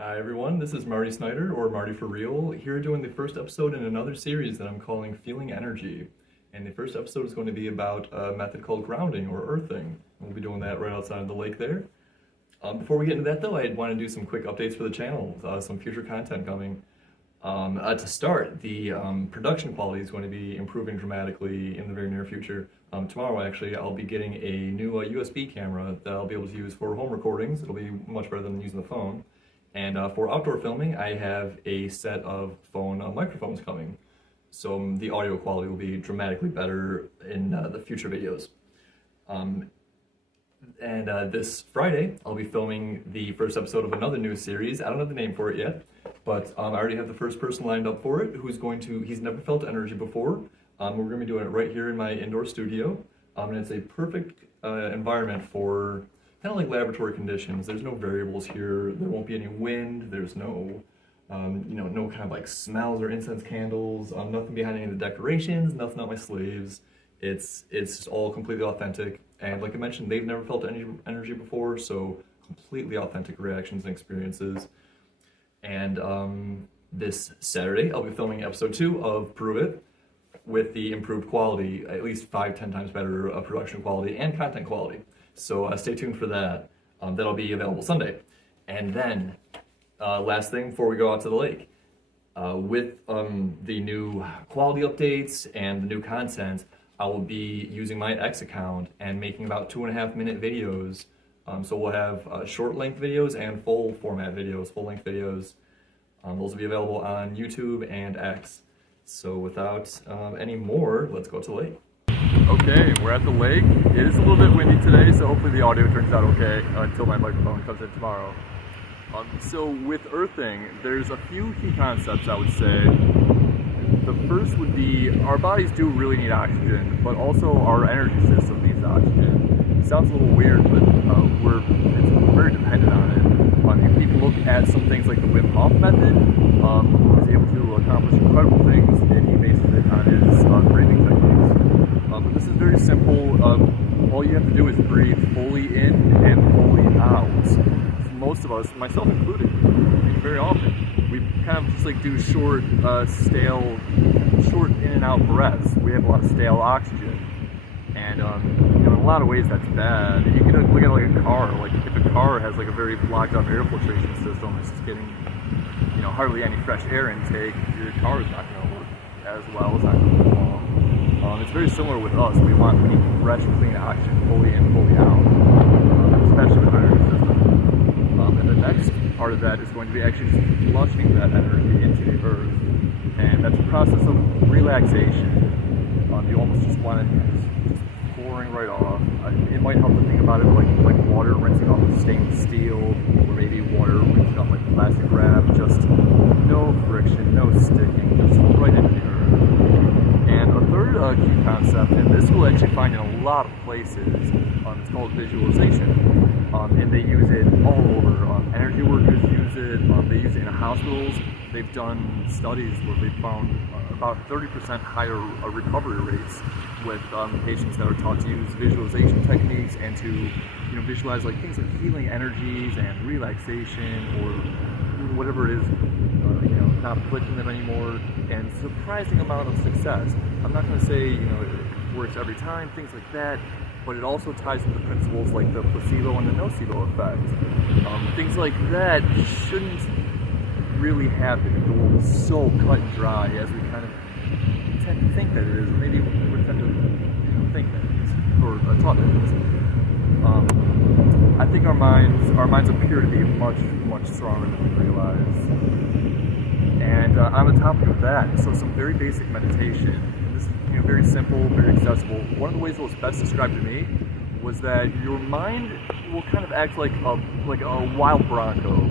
Hi everyone, this is Marty Snyder, or Marty ForReal, here doing the first episode in another series that I'm calling Feeling Energy. And the first episode is going to be about a method called grounding or earthing. We'll be doing that right outside of the lake there. Before we get into that though, I'd want to do some quick updates for the channel, some future content coming. To start, the production quality is going to be improving dramatically in the very near future. Tomorrow actually, I'll be getting a new USB camera that I'll be able to use for home recordings. It'll be much better than using the phone. And for outdoor filming, I have a set of phone microphones coming. So the audio quality will be dramatically better in the future videos. This Friday, I'll be filming the first episode of another new series. I don't have the name for it yet, but I already have the first person lined up for it he's never felt energy before. We're going to be doing it right here in my indoor studio. And it's a perfect environment for kind of like laboratory conditions. There's no variables here. There won't be any wind. There's no, no kind of like smells or incense candles. Nothing behind any of the decorations. Nothing on my sleeves. It's just all completely authentic. And like I mentioned, they've never felt any energy before, so completely authentic reactions and experiences. And this Saturday, I'll be filming episode 2 of Prove It with the improved quality, at least 5-10 times better production quality and content quality. So stay tuned for that. That'll be available Sunday. And then, last thing before we go out to the lake, with the new quality updates and the new content, I will be using my X account and making about 2.5-minute videos. So we'll have short-length videos and full-format videos, full-length videos. Those will be available on YouTube and X. So without any more, let's go to the lake. Okay, we're at the lake. It is a little bit windy today, so hopefully the audio turns out okay until my microphone comes in tomorrow. So with earthing, there's a few key concepts I would say. The first would be our bodies do really need oxygen, but also our energy system needs oxygen. It sounds a little weird, but it's very dependent on it. If you look at some things like the Wim Hof method, who was able to accomplish incredible things, and he bases it on his breathing techniques. But this is very simple. All you have to do is breathe fully in and fully out. Most of us, myself included, very often, we kind of just like do short, short in and out breaths. We have a lot of stale oxygen. And in a lot of ways that's bad. You can look at like a car. Like if a car has like a very blocked up air filtration system, it's just getting hardly any fresh air intake. Your car is not going to work as well. It's not going to move along. It's very similar with us. We need fresh, clean oxygen, fully in, fully out, especially with our energy system. And the next part of that is going to be actually just flushing that energy into the earth, and that's a process of relaxation. You almost just want it just pouring right off. It might help to think about it like water rinsing off of stained steel, or maybe water rinsing off like plastic wrap. Just no friction, no sticking, just right into the earth. And a third key concept, and this we'll actually find in a lot of places, it's called visualization. And they use it all over. Energy workers use it, they use it in hospitals. They've done studies where they've found about 30% higher recovery rates with patients that are taught to use visualization techniques and to visualize like things like healing energies and relaxation or whatever it is, not afflicting them anymore, and surprising amount of success. I'm not going to say it works every time, things like that, but it also ties into principles like the placebo and the nocebo effect. Things like that shouldn't really happen if the world is so cut and dry as we kind of tend to think that it is, or maybe we tend to think that it is, or taught that it is. I think our minds appear to be much stronger than we realize. And on the topic of that, so some very basic meditation. This is very simple, very accessible. One of the ways it was best described to me was that your mind will kind of act like a wild bronco.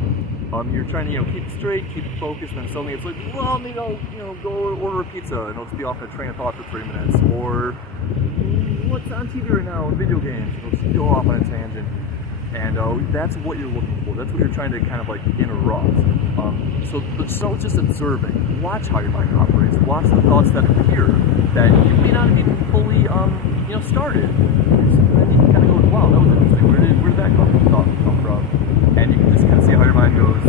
You're trying to keep it straight, keep it focused, and then suddenly it's like, well, maybe I'll go order a pizza, and it'll just be off a train of thought for 3 minutes. Or what's on TV right now? Video games. It'll just go off on a tangent. And that's what you're looking for. That's what you're trying to kind of like interrupt. So just observing. Watch how your mind operates. Watch the thoughts that appear that you may not have even fully started. And then you can kind of go, wow, that was interesting. Where did that come from? And you can just kind of see how your mind goes.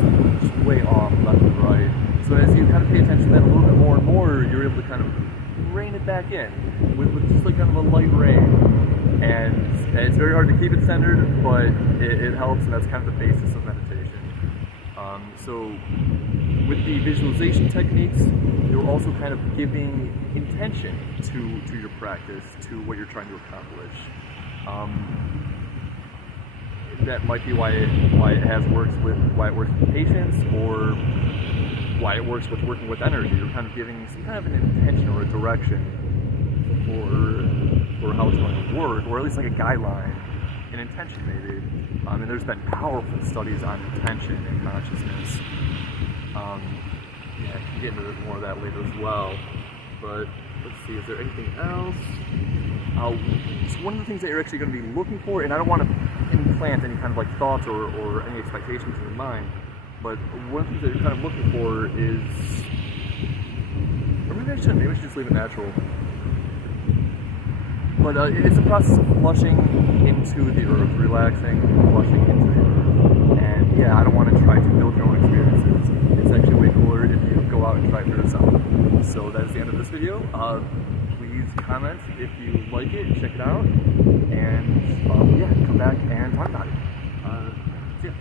back in with just like kind of a light rain. And it's very hard to keep it centered, but it helps, and that's kind of the basis of meditation. So with the visualization techniques, you're also kind of giving intention to your practice, to what you're trying to accomplish. That might be why it works with patients, or why it works with working with energy. You're kind of giving some kind of an intention or a direction for how it's going to work, or at least like a guideline, an intention maybe. And there's been powerful studies on intention and consciousness. Yeah, I can get into more of that later as well. But let's see, is there anything else? So one of the things that you're actually going to be looking for, and I don't want to implant any kind of like thoughts or any expectations in your mind, but one of the things that you're kind of looking for is, or maybe I shouldn't, maybe I should just leave it natural. But it's a process of flushing into the earth, relaxing, flushing into the earth. And yeah, I don't want to try to build your own experiences. It's actually way cooler if you go out and try it for yourself. So that is the end of this video. Please comment if you like it, check it out, and yeah, come back and talk about it. See ya.